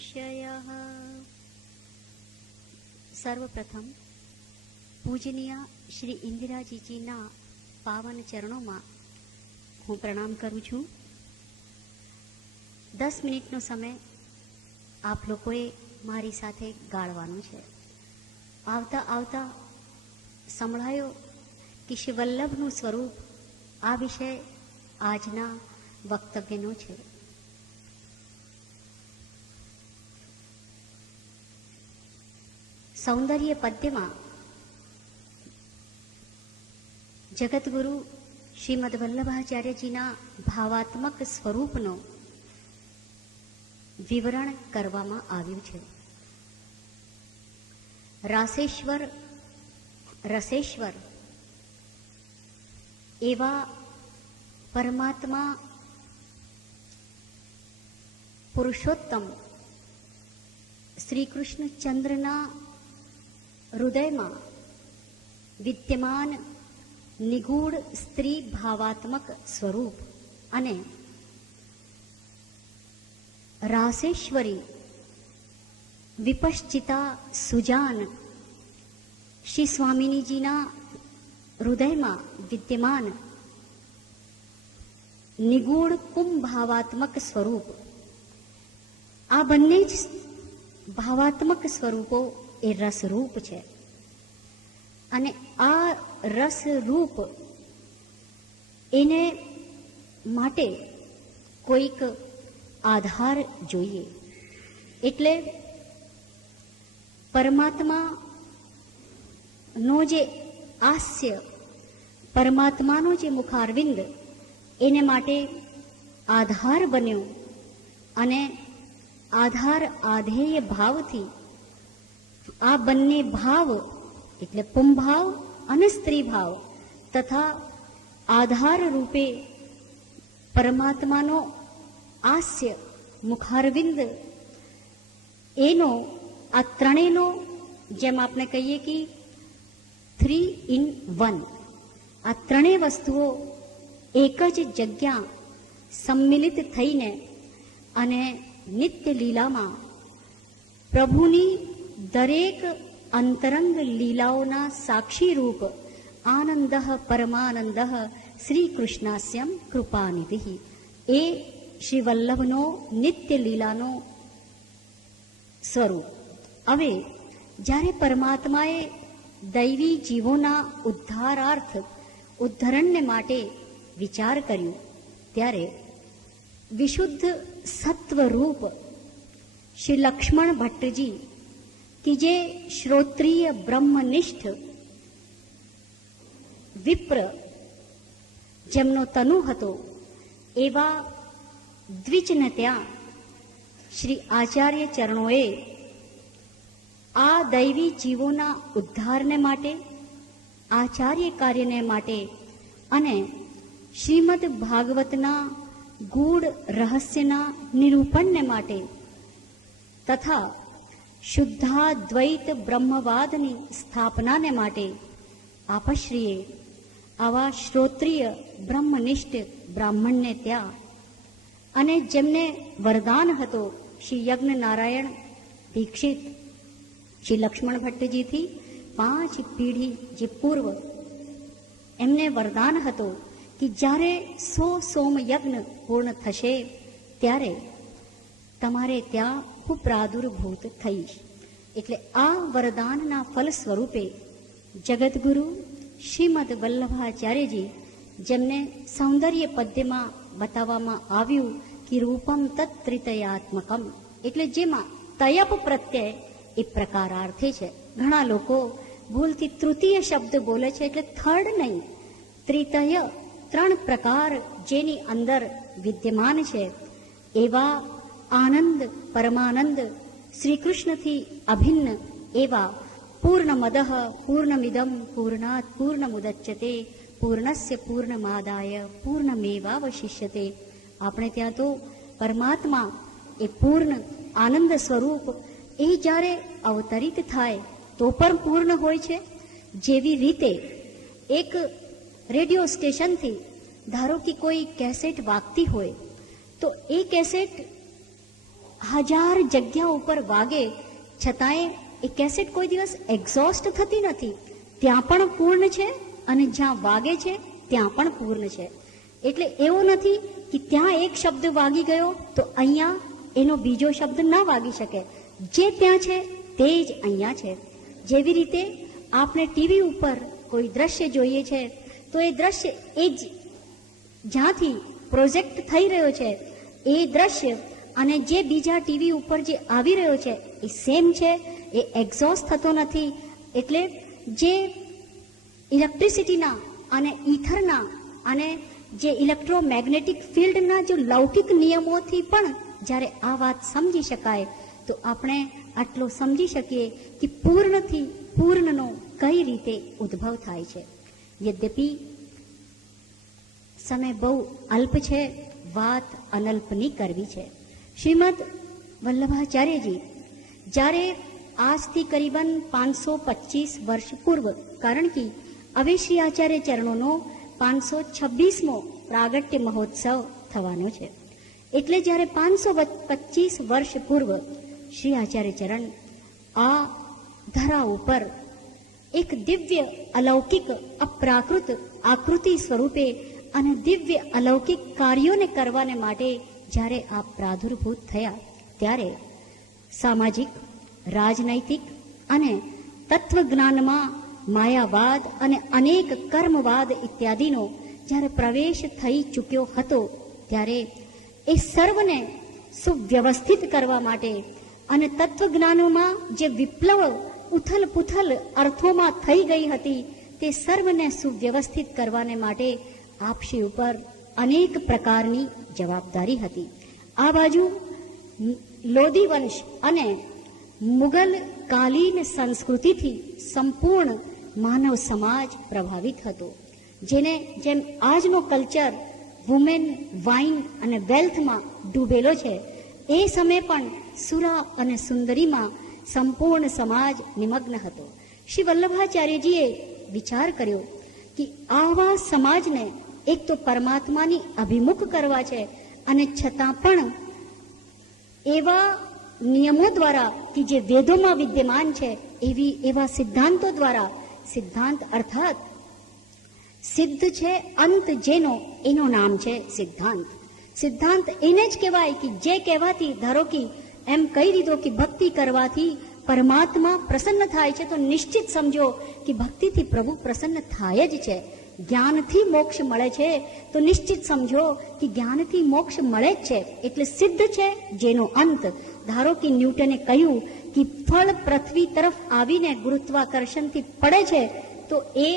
संशयः। सर्वप्रथम पूजनीय श्री इंदिराजीजीના પાવન ચરણોમાં હું પ્રણામ કરું છું. 10 મિનિટનો સમય આપ લોકોએ મારી સાથે ગાળવાનો છે. આવતા આવતા સંભળાયો કે શ્રી વલ્લભનું સ્વરૂપ આ વિષય આજના વક્તવ્યનો છે. સૌંદર્ય પદ્યમાં જગતગુરુ શ્રીમદ વલ્લભાચાર્યજીના ભાવાત્મક સ્વરૂપનો વિવરણ કરવામાં આવ્યું છે. રાસેશ્વર રસેશ્વર એવા પરમાત્મા પુરુષોત્તમ શ્રી કૃષ્ણચંદ્રના હૃદયમાં વિદ્યમાન નિગૂઢ સ્ત્રી ભાવાત્મક સ્વરૂપ અને રાસેશ્વરી વિપશ્ચિતા સુજાન શ્રી સ્વામિનીજીના હૃદયમાં વિદ્યમાન નિગૂઢ કુંભાવાત્મક સ્વરૂપ, આ બંને જ ભાવાત્મક સ્વરૂપો એ રસરૂપ છે. અને આ રસરૂપ એને માટે કોઈક આધાર જોઈએ. એટલે પરમાત્માનો જે આસ્ય, પરમાત્માનો જે મુખારવિંદ એને માટે આધાર બન્યો અને આધાર આધેય ભાવથી આ બંને ભાવ એટલે પુંભાવ અને સ્ત્રી ભાવ તથા આધાર રૂપે પરમાત્માનો આસ્ય મુખારવિંદ એનો આ ત્રણેયનો જેમ આપણે કહીએ કે 3 in 1, આ ત્રણેય વસ્તુઓ એક જ જગ્યા સંમિલિત થઈને અને નિત્ય લીલામાં પ્રભુની દરેક અંતરંગ લીલાઓના સાક્ષી રૂપ આનંદ પરમાનંદ શ્રી કૃષ્ણાસ્યમ કૃપાનિધિ એ શ્રી વલ્લભનો નિત્ય લીલાનો સ્વરૂપ. હવે જ્યારે પરમાત્માએ દૈવી જીવોના ઉદ્ધારાર્થ ઉદ્ધરણને માટે વિચાર કર્યો ત્યારે વિશુદ્ધ સત્વરૂપ શ્રી લક્ષ્મણ ભટ્ટજી કે જે શ્રોત્રિય બ્રહ્મનિષ્ઠ વિપ્ર જેમનો તનુ હતો એવા દ્વિજને ત્યાં શ્રી આચાર્ય ચરણોએ આ દૈવી જીવોના ઉદ્ધારને માટે, આચાર્ય કાર્યને માટે અને શ્રીમદ ભાગવતના ગૂઢ રહસ્યના નિરૂપણને માટે તથા શુદ્ધાદ્વૈત બ્રહ્મવાદની સ્થાપનાને માટે આપશ્રીએ આવા શ્રોત્રિય બ્રહ્મનિષ્ઠ બ્રાહ્મણને ત્યાં અને જેમને વરદાન હતો શ્રી યજ્ઞ નારાયણ દીક્ષિત શ્રી લક્ષ્મણ ભટ્ટજીથી 5 પેઢી જે પૂર્વ એમને વરદાન હતો કે જ્યારે 100 સોમ યજ્ઞ પૂર્ણ થશે ત્યારે તમારે ત્યાં હું પ્રાદુર્ભૂત થઈશ. એટલે આ વરદાનના ફલ સ્વરૂપે જગતગુરુ શ્રીમદ વલ્લભાચાર્યજી જેમને સૌંદર્ય પદ્યમાં બતાવવામાં આવ્યું કે રૂપમ તત્ત્રિતયાત્મકમ, એટલે જેમાં તયપ પ્રત્યય એ પ્રકારાર્થે છે. ઘણા લોકો ભૂલથી તૃતીય શબ્દ બોલે છે, એટલે થર્ડ નહીં, ત્રિતય 3 પ્રકાર જેની અંદર વિદ્યમાન છે એવા આનંદ પરમાનંદ શ્રી કૃષ્ણથી અભિન્ન એવા પૂર્ણમદઃ પૂર્ણમિદં પૂર્ણાત પૂર્ણમુદચ્યતે પૂર્ણસ્ય પૂર્ણમાદાય પૂર્ણમેવાવશિષ્યતે. આપણે ત્યાં તો પરમાત્મા એ પૂર્ણ આનંદ સ્વરૂપ એ જ્યારે અવતરિત થાય તો પણ પૂર્ણ હોય છે. જેવી રીતે એક રેડિયો સ્ટેશનથી ધારો કે કોઈ કેસેટ વાગતી હોય તો એ કેસેટ 1000 જગ્યા ઉપર વાગે છતાંય એ કેસેટ કોઈ દિવસ એક્ઝોસ્ટ થતી નથી. ત્યાં પણ પૂર્ણ છે અને જ્યાં વાગે છે ત્યાં પણ પૂર્ણ છે. એટલે એવું નથી કે ત્યાં એક શબ્દ વાગી ગયો તો અહીંયા એનો બીજો શબ્દ ના વાગી શકે. જે ત્યાં છે તે જ અહીંયા છે. જેવી રીતે આપણે ટીવી ઉપર કોઈ દ્રશ્ય જોઈએ છે તો એ દ્રશ્ય એ જ જ્યાંથી પ્રોજેક્ટ થઈ રહ્યો છે એ દ્રશ્ય અને જે બીજા ટીવી ઉપર જે આવી રહ્યો છે એ સેમ છે, એ એક્ઝોસ્ટ થતો નથી. એટલે જે ઇલેક્ટ્રિસિટીના અને ઈથરના અને જે ઇલેક્ટ્રોમેગ્નેટિક ફિલ્ડના જો લૌકિક નિયમોથી પણ જ્યારે આ વાત સમજી શકાય તો આપણે આટલો સમજી શકીએ કે પૂર્ણથી પૂર્ણનો કઈ રીતે ઉદ્ભવ થાય છે. યદ્યપિ સમય બહુ અલ્પ છે, વાત અનલ્પની કરવી છે. શ્રીમદ વલ્લભાચાર્યજી જ્યારે આજથી કરીબન 525 વર્ષ પૂર્વ, કારણ કે હવે શ્રી આચાર્ય ચરણોનો 526મો પ્રાગટ્ય મહોત્સવ થવાનો છે. એટલે જ્યારે 525 વર્ષ પૂર્વ શ્રી આચાર્ય ચરણ આ ધરા ઉપર એક દિવ્ય અલૌકિક અપ્રાકૃત આકૃતિ સ્વરૂપે અને દિવ્ય અલૌકિક કાર્યોને કરવાને માટે જ્યારે આ પ્રાદુર્ભૂત થયા ત્યારે સામાજિક, રાજનૈતિક અને તત્વજ્ઞાનમાં માયાવાદ અને અનેક કર્મવાદ ઇત્યાદિનો જ્યારે પ્રવેશ થઈ ચૂક્યો હતો ત્યારે એ સર્વને સુવ્યવસ્થિત કરવા માટે અને તત્વજ્ઞાનોમાં જે વિપ્લવ ઉથલ પુથલ અર્થોમાં થઈ ગઈ હતી તે સર્વને સુવ્યવસ્થિત કરવાને માટે આપશ્રી ઉપર અનેક પ્રકારની જવાબદારી હતી. આ બાજુ લોધી વંશ અને મુગલ કાલીન સંસ્કૃતિથી સંપૂર્ણ માનવ સમાજ પ્રભાવિત હતો. જેને જેમ આજનો કલ્ચર વુમેન, વાઇન અને વેલ્થમાં ડૂબેલો છે, એ સમયે પણ સુરા અને સુંદરીમાં સંપૂર્ણ સમાજ નિમગ્ન હતો. શ્રી વલ્લભાચાર્યજીએ વિચાર કર્યો કે આવા સમાજને એક તો પરમાત્માની અભિમુખ કરવા છે અને છતાં પણ એવા નિયમો દ્વારા કે જે વેદોમાં વિદ્યમાન છે એવા સિદ્ધાંતો દ્વારા, સિદ્ધાંત અર્થાત સિદ્ધ છે અંત જેનો, એનું નામ છે સિદ્ધાંત. સિદ્ધાંત એને જ કહેવાય કે જે કહેવાથી, ધારો કે એમ કહી દીધો કે ભક્તિ કરવાથી પરમાત્મા પ્રસન્ન થાય છે, તો નિશ્ચિત સમજો કે ભક્તિથી પ્રભુ પ્રસન્ન થાય જ છે. જ્ઞાનથી મોક્ષ મળે છે તો નિશ્ચિત સમજો કે જ્ઞાનથી મોક્ષ મળે જ છે. એટલે સિદ્ધ છે જેનો અંત. ધારો કે ન્યૂટને કહ્યું કે ફળ પૃથ્વી તરફ આવીને ગુરુત્વાકર્ષણથી પડે છે, તો એ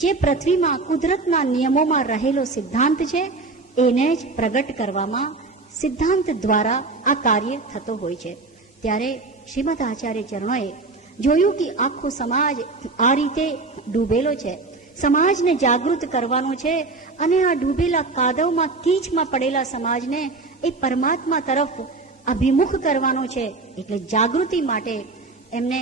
જે પૃથ્વીમાં કુદરતના નિયમોમાં રહેલો સિદ્ધાંત છે એને જ પ્રગટ કરવામાં સિદ્ધાંત દ્વારા આ કાર્ય થતો હોય છે. ત્યારે શ્રીમદ આચાર્ય ચરણોએ જોયું કે આખો સમાજ આ રીતે ડૂબેલો છે, સમાજને જાગૃત કરવાનો છે અને આ ડૂબેલા કાદવમાં, કીચમાં પડેલા સમાજને એ પરમાત્મા તરફ અભિમુખ કરવાનો છે. એટલે જાગૃતિ માટે એમને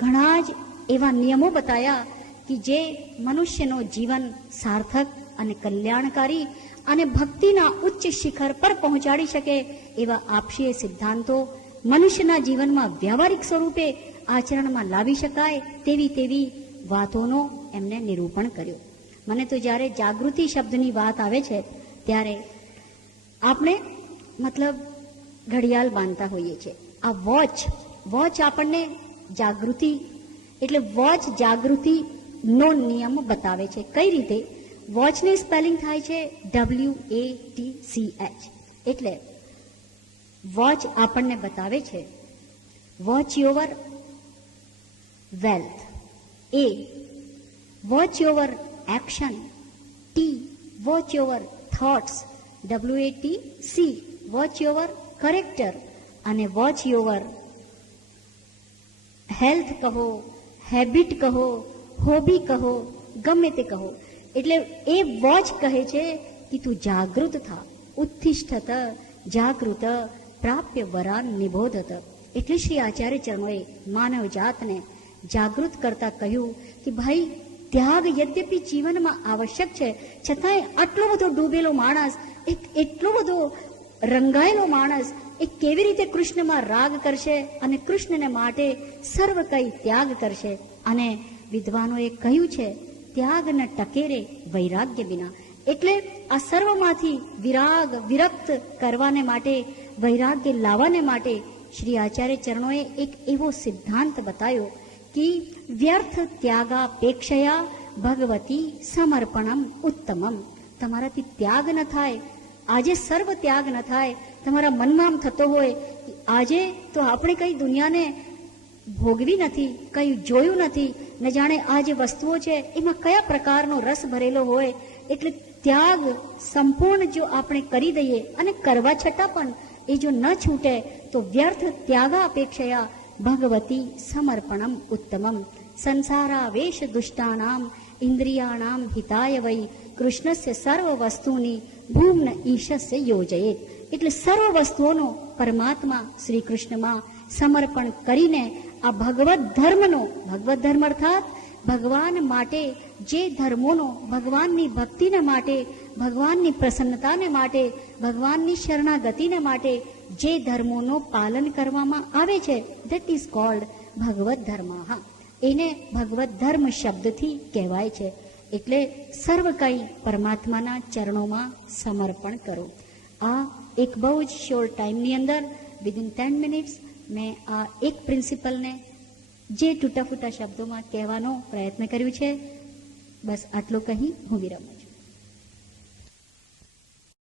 ઘણા જ એવા નિયમો બતાવ્યા કે જે મનુષ્યનો જીવન સાર્થક અને કલ્યાણકારી અને ભક્તિના ઉચ્ચ શિખર પર પહોંચાડી શકે એવા આપશીય સિદ્ધાંતો મનુષ્યના જીવનમાં વ્યવહારિક સ્વરૂપે આચરણમાં લાવી શકાય તેવી વાતોનો એમને નિરૂપણ કર્યું. મને તો જ્યારે જાગૃતિ શબ્દની વાત આવે છે ત્યારે આપણે મતલબ ઘડિયાળ બાંધતા હોઈએ છીએ. આ વોચ આપણને જાગૃતિ, એટલે વોચ જાગૃતિનો નિયમ બતાવે છે. કઈ રીતે? વોચની સ્પેલિંગ થાય છે WATCH. એટલે વોચ આપણને બતાવે છે watch your wealth. A, watch your action. T, watch your thoughts. WATC, watch your character. અને watch your health કહો, હેબિટ કહો, હોબી કહો, ગમે તે કહો. એટલે એ વોચ કહે છે કે તું જાગૃત થા, ઉત્તિષ્ઠત જાગૃત પ્રાપ્ય વરાન નિબોધત. એટલે શ્રી આચાર્ય ચરણોએ માનવ જાતને જાગૃત કરતા કહ્યું કે ભાઈ, ત્યાગ યદ્યપિ જીવનમાં આવશ્યક છે, છતાંય આટલો બધો ડૂબેલો માણસ, એટલો બધો રંગાયેલો માણસ એ કેવી રીતે કૃષ્ણમાં રાગ કરશે અને કૃષ્ણને માટે સર્વ કઈ ત્યાગ કરશે. અને વિદ્વાનોએ કહ્યું છે, ત્યાગ ન ટકે રે વૈરાગ્ય વિના. એટલે આ સર્વમાંથી વિરક્ત કરવાને માટે, વૈરાગ્ય લાવવાને માટે શ્રી આચાર્ય ચરણોએ એક એવો સિદ્ધાંત બતાવ્યો કે વ્યર્થ ત્યાગાપેક્ષયા ભગવતી સમર્પણમ ઉત્તમમ. તમારાથી ત્યાગ ન થાય, આજે સર્વ ત્યાગ ન થાય, તમારા મનમાં આમ થતો હોય કે આજે તો આપણે કઈ દુનિયાને ભોગવી નથી, કઈ જોયું નથી, ન જાણે આ જે વસ્તુઓ છે એમાં કયા પ્રકારનો રસ ભરેલો હોય. એટલે ત્યાગ સંપૂર્ણ જો આપણે કરી દઈએ અને કરવા છતાં પણ એ જો ન છૂટે તો વ્યર્થ ત્યાગાપેક્ષયા ભગવતી સમર્પણમ ઉત્તમમ. સંસારાવેશ દુષ્ટાનામ ઇન્દ્રિયાણામ હિતાય વૈ કૃષ્ણસ્ય સર્વ વસ્તુની ભૂમ્ન ઈશસ્ય યોજયેત. એટલે સર્વ વસ્તુઓનો પરમાત્મા શ્રી કૃષ્ણમાં સમર્પણ કરીને આ ભગવત ધર્મ અર્થાત ભગવાન માટે જે ધર્મોનો, ભગવાનની ભક્તિને માટે, ભગવાનની પ્રસન્નતાને માટે, ભગવાનની શરણાગતિને માટે જે ધર્મોનું પાલન કરવામાં આવે છે, ધેટ ઇઝ કોલ્ડ ભગવત ધર્મ. એને ભગવત ધર્મ શબ્દથી કહેવાય છે. એટલે સર્વ કંઈ પરમાત્માના ચરણોમાં સમર્પણ કરો. આ એક બહુ જ શોર્ટ ટાઈમની અંદર વિધિન 10 મિનિટ્સ મેં આ એક પ્રિન્સિપલને જે તૂટા ફૂટા શબ્દોમાં કહેવાનો પ્રયત્ન કર્યું છે. બસ આટલું કહી હું વિરમું છું.